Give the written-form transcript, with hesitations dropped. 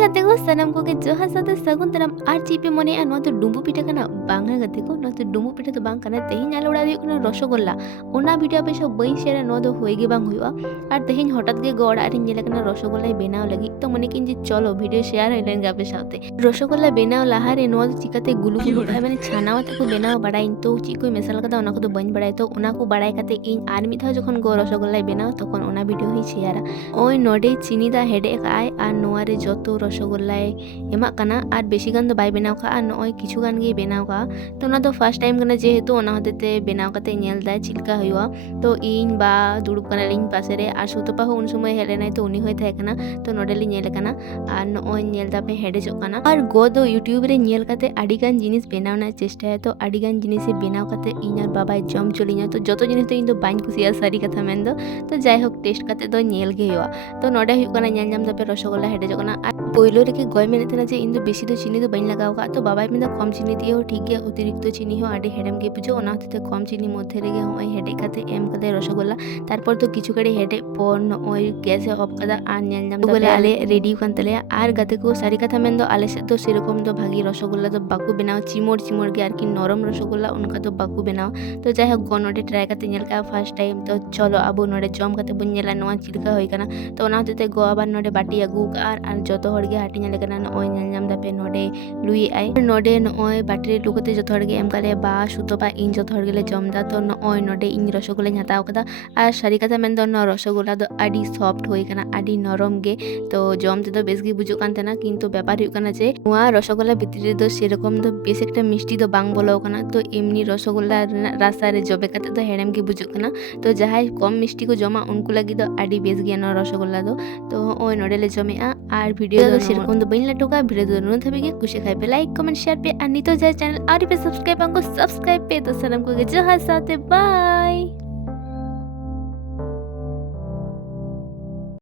गाते को सनम को के जोहा साथे सगुन तरम आर चीपे मने आ नो तो डुम्बू पिठा कना बांगा गाते को नो तो डुम्बू पिठा तो बांग कना तेहिं आले उड़ा दियो कना रसगोल्ला ओना वीडियो पे सब बई शेयर नो दो होई गे बांग हुआ और तेहिं हठात गे गोड़ा रे नेला कना रसगोल्ला बेनाव लगी तो मने किन जे चलो वीडियो शेयर होइलेन गापे साथे रसगोल्ला बेनाव लाहा रे नो चिकाते गुलु गुलु माने छानाव ते को बेनाव बाडाइन तो ची को मेसाल कदा ओना को तो बइन बाडाय तो ओना को बाडाय काते इन आर मिथा जखन गो रसगोल्ला बेनाव तखन ओना वीडियो ही शेयरा ओय नोडे चीनी दा हेडे काय आर नोआ रे जतो रसगोल्लाय एमा काना आर बेसी गान दो बाय बेनाव का आर नोय किछु गान गे बेनाव का तो ओना दो फर्स्ट टाइम कना जेहेतु ओना हतेते बेनाव काते नेल दाय चिलका हुआ तो इन बा दुड़ुब कना लिंग पासे रे आर सुतपा हो उन समय हेलेनाय तो उनी होय थाय कना तो नोडे लि नेल कना आर नोय नेल दा पे हेडे जो कना आर गो दो यूट्यूब रे नेल काते आडी गान जिनिस बेनाव ना चेष्टा है तो आडी गान जिनिस बेनाव काते इन आर बाबाय जम चलिना तो जतो जिनिस तो इन दो बाइन कुसिया सारी कथा मेन दो तो जाय होक टेस्ट काते दो नेल गे हुआ तो नोडे हुई कना नेल नाम दा पे रसगोल्ला हेडे जो कना पहिलो रे के गय मेने थे जे इन दो बेसी दो चीनी दो बइन लगाव का तो बाबाई में कम चीनी दिए हो ठीक है अतिरिक्त चीनी हो आडे हेडम गे बुझो ओना हते कम चीनी मध्य रे गे होय हेडे काते एम काते रसगोल्ला तारपर तो किछु कड़े हेडे पन ओय गैस ऑफ कदा आर नेल नाम बोले आले रेडी कान तले आर गाते को सारी कथा मेन दो आले से तो सेरकम दो भागी रसगोल्ला दो बाकू बनाओ चिमोड़ चिमोड़ गे आर की नरम रसगोल्ला उनका तो बाकू बनाओ तो जाय हो गनोडे ट्राई काते नेल का फर्स्ट टाइम तो चलो अब नोडे जम काते बन नेला नोआ चिलका होय कना तो ओना हते गो आबार नोडे बाटी आगू आर जतो हड़गे हाटी नेल कना नोय नेल नाम दापे नोडे लुई आई नोडे नोय बाटी रे लुकते जतो हड़गे एम काले बा सुतोपा इन जतो हड़गे ले जमदा तो नोय नोडे इन रसगोल्ला हताव कदा आर सारी कथा मेन दो नो रसगोल्ला दो आडी सॉफ्ट होय कना आडी नरम गे तो जम ते दो बेस गे बुझु कान तेना किंतु व्यापार हुई कना जे नोआ रसगोल्ला भितरी रे दो सेरकम दो बेस एकटा मिष्टि दो बांग बोलो कना तो एमनी रसगोल्ला रासा रे जबे काते दो हेडम गे बुझु कना तो जहाय कम मिष्टि को जमा उनको लगी दो आडी बेस गे नो रसगोल्ला दो तो ओय नोडे ले जमे आर वीडियो दो सेरकम दो बइन लटोका वीडियो दो नुन थबे गे खुशी खाइ पे लाइक कमेंट शेयर पे और नितो जाय चैनल और पे सब्सक्राइब पे सब्सक्राइब पे तो सनम को गे जहा साथे बाय।